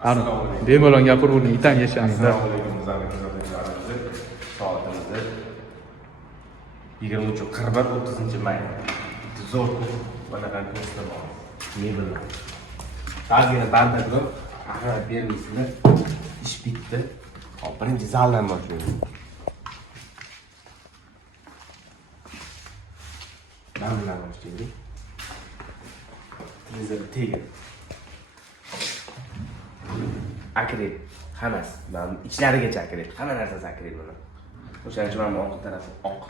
Qani, bemalol gapiravering, itang yashamizda. Assalomu alaykum muzokaralarimiz. Soatimiz 23:41-30 may. Zo'r bunaqa ko'rsatib bor. Mebellar. Tagini banda qilib, ahamiyat bermaysizlar. Ish bitdi. Hop, birinchi zaldan boshlaymiz. Mana boshlaylik. Televizor tegib. Akrit, hammasi. Men ichlarigacha akrit, hamma narsasi akrit buni. O'shaning uchun men orqa tarafi oq.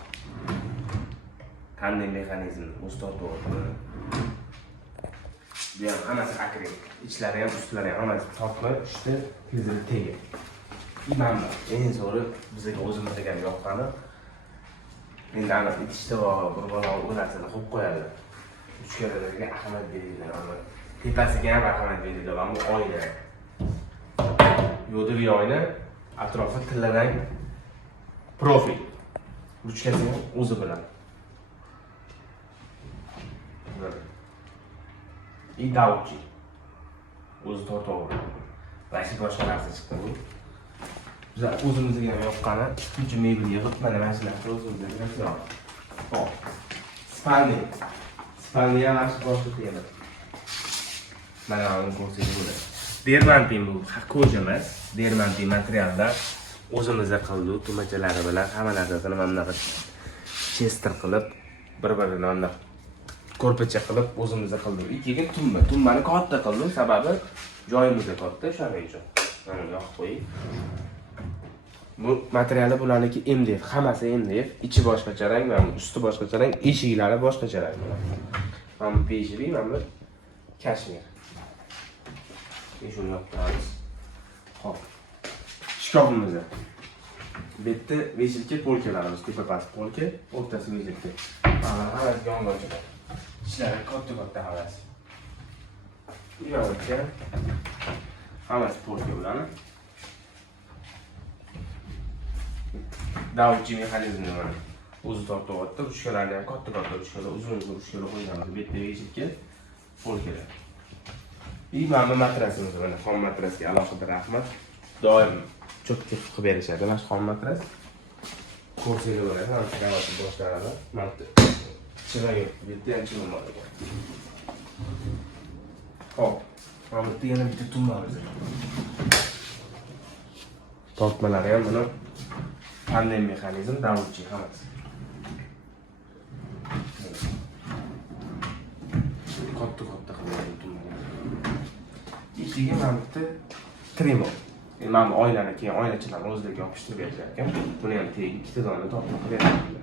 Qanday mexanizm ustod bo'ldi. Bu ham hammasi akrit. Ichlari ham, ustlari ham hammasi tortma, ishda televizor tegib. Mana eng zo'ri bizga o'zimizga ham yoqqani. Endi aniq idishda bir bola u narsani qo'yib qo'yadi. Uch karalarga ahamiyat beringlar. Tepasiga ham ahamiyat beringlar. Mana bu oyna. Yodil oyna, atrofi tillarang profil. Ruchkasi o'zi bilan. Idauchi. O'zi tortovi. Bashi boshqa narsa chiqdi bu. Biz o'zimizga ham yoqqani, ikkinchi mebel yig'ib, mana mashinani o'zimizga kiramiz. Hop. Spalni ham boshqa qiladi. Mana uni ko'rsatib bo'ladi. Dermantin bu koja emas, dermantin materialda o'zimizga qildik, tumachalari bilan hamma narsasini mana bunaqa chester qilib, bir-birini onda ko'rpacha qilib o'zimizga qildik. Ikkiga tumbani katta qildim, sababi joyimizga katta, o'shaning uchun. Mana yoqib qo'ying. Bu materiali bularniki MDF, hammasi MDF, ichi boshqacha rang, mana usti boshqacha rang, eshiklari boshqacha rang. Mana bu peshivi, mana bu kashmir. Shuni yoqamiz. Hop. Shkafimizda. Bitta veshilka polkalarimiz, tepa past polka, o'rtasi veshilka. Mana hammasi yonboshida. Ishlari katta hammasi. Yo'qcha. Hammasi polka bilan. Davchi mexanizmi mana. O'zi tortyapti, ruchkalarni ham katta ruchkalar, uzun ruchkalar qo'yganmiz. Bitta veshilka polkalar. Mana matrasimiz mana xom matrasga alohida rahmat. Doim cho'kka qilib berishadi mana xom matras. Ko'rsatib bo'ladi, mana karavotni boshlarida. Mana chiroyli bitta ham chiroyli bor. Hop. Mana bu yana bitta tummamiz. Tortmalari ham buni qanday mexanizm davulchi hammasi. Katta qilib ikkiga mana bitta trimo. Mana bu oynani keyin oynachilarni o'zlariga yopishtirib berishar ekan. Buni ham teg ikkita dona tortma qilib beradi.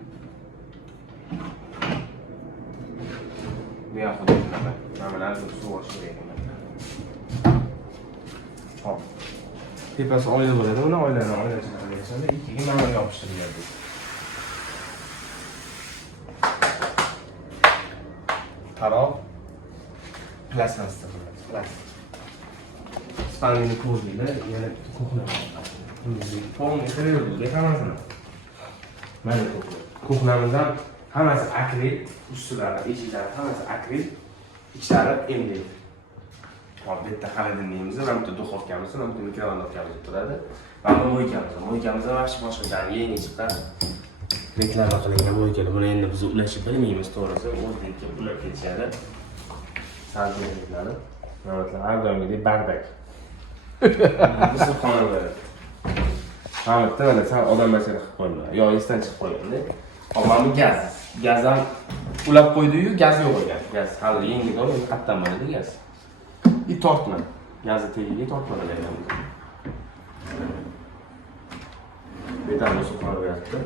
Bu yoqda shunaqa. Mana bularni suv olishga beraman. Hop. Tepasi oyna bo'ladi, buni oynachilarga berishadi. Ikkiga mana buni yopishtirib beradi. Taroq plasmassa qiladi. Plastik. Spalni ko'zinglar yana kuxna. Polni interiorda hammasini. Mana kuxnamizdan hammasi akrit, ustlari, eshiklari hammasi akrit, ichlari MDF. Hop, bitta xolodilnikimiz, mana bitta duxovkamiz, mana bitta mikrovolnovkamiz turadi. Mana bu mo'ykamiz vashi boshqa yangi chiqqan. Reklama qilingan mo'ykalar. Buni endi biz ulashib bilmaymiz, to'g'risi. O'zbekcha ulab ketishadi. San'atkorlar. Mana har doimgidek bardak. Biz xonalar. Hamda mana sal odam masala qilib qo'yilgan. Yo, esdan chiqib qo'yilgan-da. Hop, mana bu gaz. Gazdan ulab qo'ydi-yu, gaz yo'q ekan. Gaz hali yangi dor, qatdan bo'ladi gaz. Tortma. Gazni tegiga tortmalar ekan. Beton o'sib qolib yotibdi.